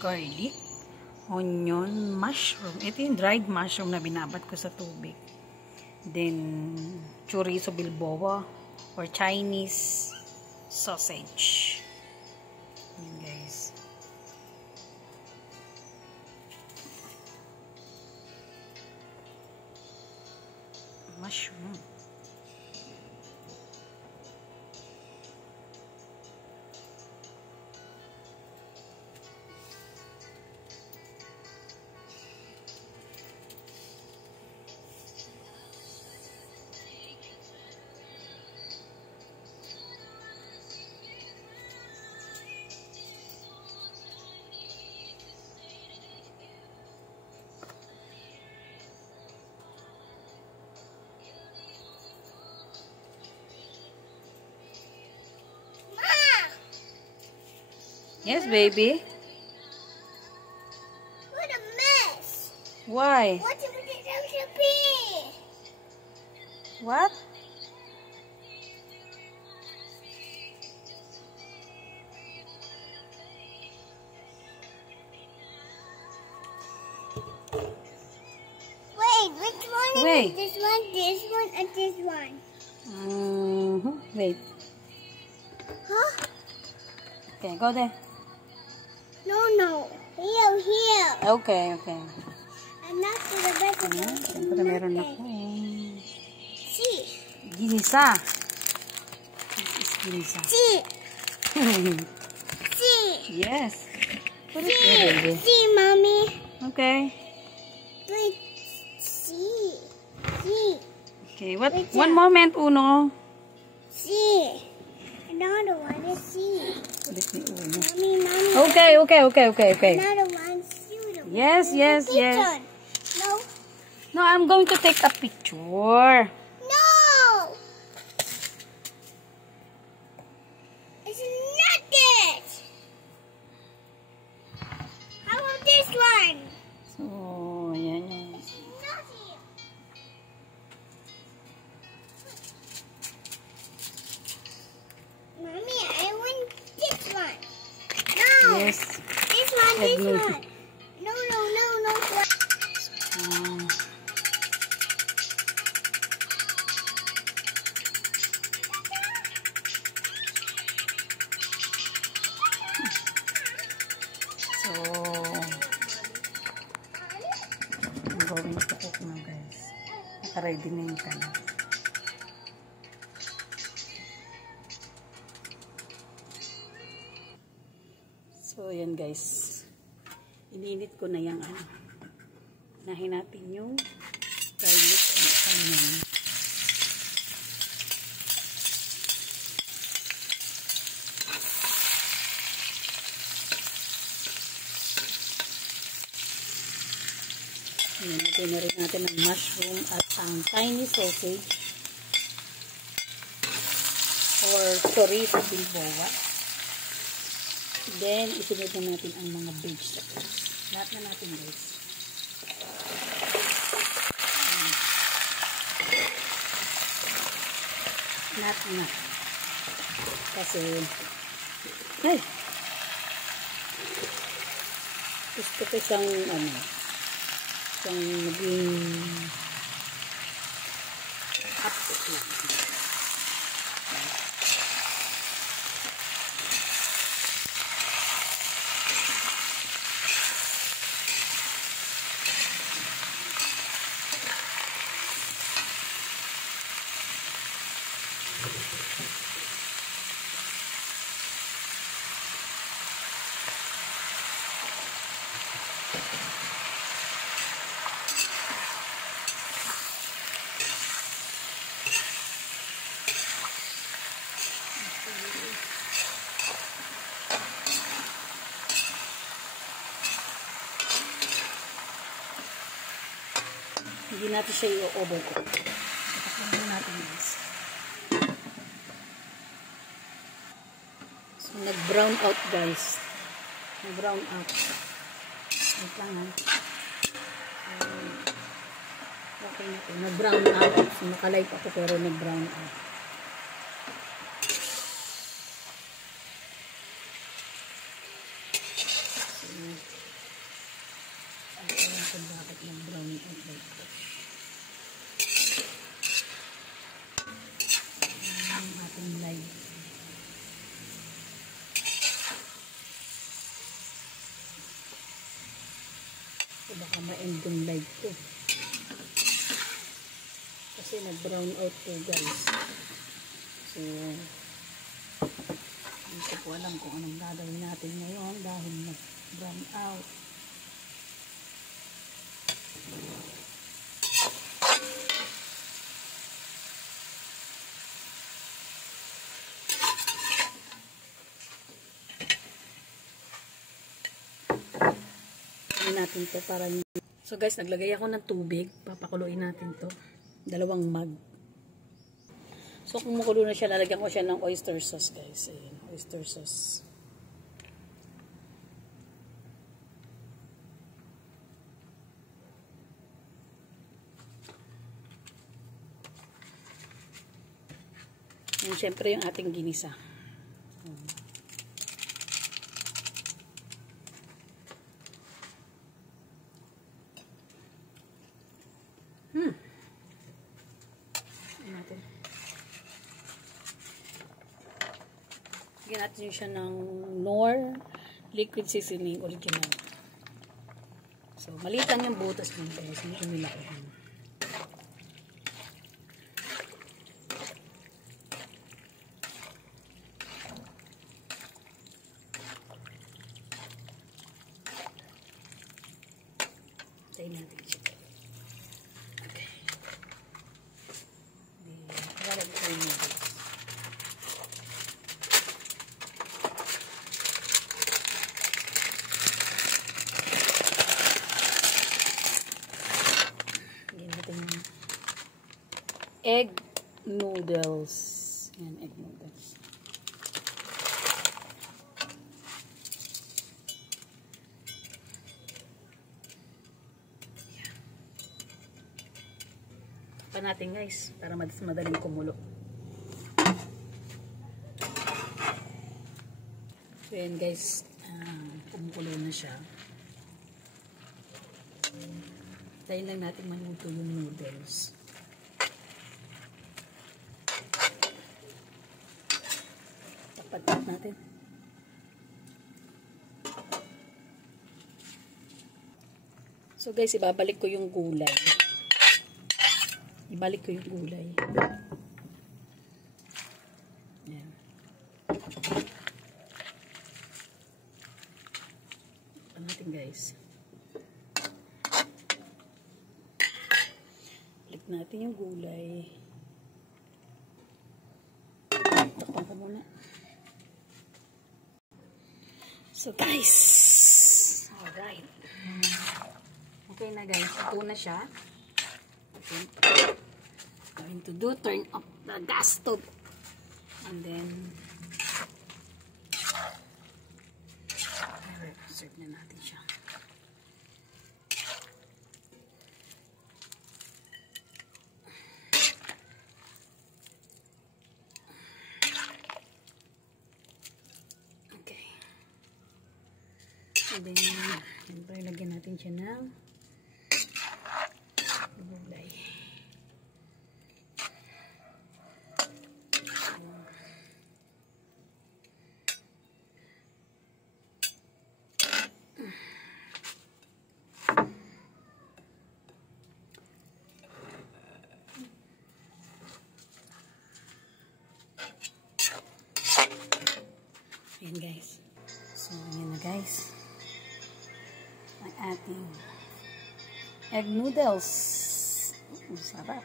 garlic, onion, mushroom. Ito yung dried mushroom na binabat ko sa tubig. Then, chorizo bilboa or Chinese sausage. Yan guys. Mushroom. Yes, baby. What a mess. Why? What's it supposed to be? What? Wait, which one Wait. is this one, and this one? Wait. Huh? Okay, go there. No. Here. Okay. And not to the back of the Siyempre meron ako. See. Ginisa. This is ginisa. See. See. Yes. Put it there, baby. See, mommy. Okay. Wait. See. Okay, what? Wait, One moment, Uno. See. Another one is see. Ulit ni Uno. Mommy. Okay. Another one. See. Yes. Picture. No, I'm going to take a picture. No. It's not it. How about this one? So, yan. It's not here. Mommy, I want this one. No. Yes. This one. No. So, I'm going to cook now, guys. Naka-ready na yung kanin. So, yan guys. Ininit ko na yung ano. Nahin natin yung garlic and onion. Lagyan na rin natin ang mushroom at ang tiny sausage or chorizo bilboa. Then, isunod na natin ang mga vegetables. Lahat na natin, guys. Lahat na. Kasi, gusto ko siyang, siyang maging hapot lang. Hindi natin siya i-overcook. Tataklan natin guys. So, nag-brown out guys. Nag-brown out. Wait lang ha. Okay na ito. Nag-brown out. So, nakalive ako pero nag-brown out. Alam kung bakit yung brown out like this. Ang ating live. So, baka ma-end yung live ko. Kasi nag-brown out to guys. So, hindi ko po alam kung anong gagawin natin ngayon dahil nag-brown out. Natin to para hindi. So guys, naglagay ako ng tubig. Papakuluin natin to. 2 mug. So kung makulo na siya, lalagyan ko siya ng oyster sauce guys. Ayan, oyster sauce. Yan syempre yung ating ginisa. Lagyan natin siya ng Knorr liquid seasoning original. So, maliit lang yung butas nito. Hindi ko nilakihan. Tayin natin siya. Okay. Lalagyan ko yung noodles. Egg noodles. Yan, egg noodles. Yan. Pa natin guys, para madaling kumulo. So yan guys, kumukulo na siya. Tayo lang natin maluto yung noodles. Tapat natin. So guys, ibabalik ko yung gulay. Ibalik ko yung gulay. Yan. Tapat natin guys. Balik natin yung gulay. Takpan ko muna. So guys, alright. Okay na guys, ito na siya. Okay. Going to do, turn off the gas stove. And then, serve na natin siya. And then, siyempre, lagyan natin siya ng gulay. Ayan guys. So, ayan na guys. Ang ating egg noodles. Sarap.